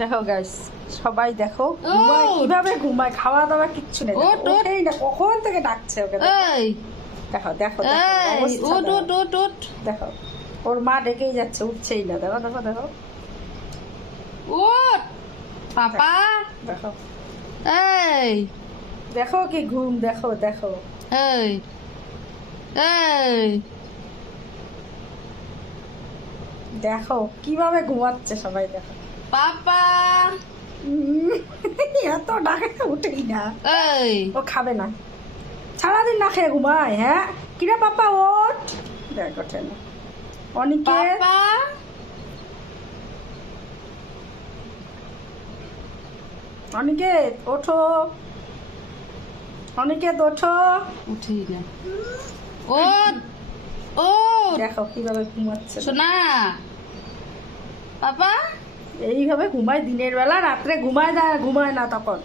দেখো গাইস, সবাই দেখো ঘুমায় কিভাবে ঘুমায়, খাওয়া দাওয়া কিচ্ছু নেই, ওঠেই না, কখন থেকে ডাকছে ওকে। এই দেখো দেখো এই উঠ উঠ উঠ উঠ দেখো, ওর মা ডেকেই যাচ্ছে, উঠছেই না। দেখো দেখো দেখো উঠ পাপা। দেখো এই দেখো কি ঘুম, দেখো দেখো। এই এই দেখো কিভাবে ঘুমাচ্ছে সবাই, দেখো। পাপা। এত ডাকে উঠেই না। এই ও খাবে না, সারাদিন না খেয়ে ঘুমায়। হ্যাঁ কিরে পাপা ওঠ, দেখ ওঠে না। অনিকেত, পাপা। অনিকেত ওঠো, অনিকেত ওঠো। উঠেই না। ওঠ ওঠ দেখো কিভাবে ঘুমাচ্ছে। সোনা পাপা। এইভাবে ঘুমায় দিনের বেলা, রাত্রে ঘুমায় না তখন।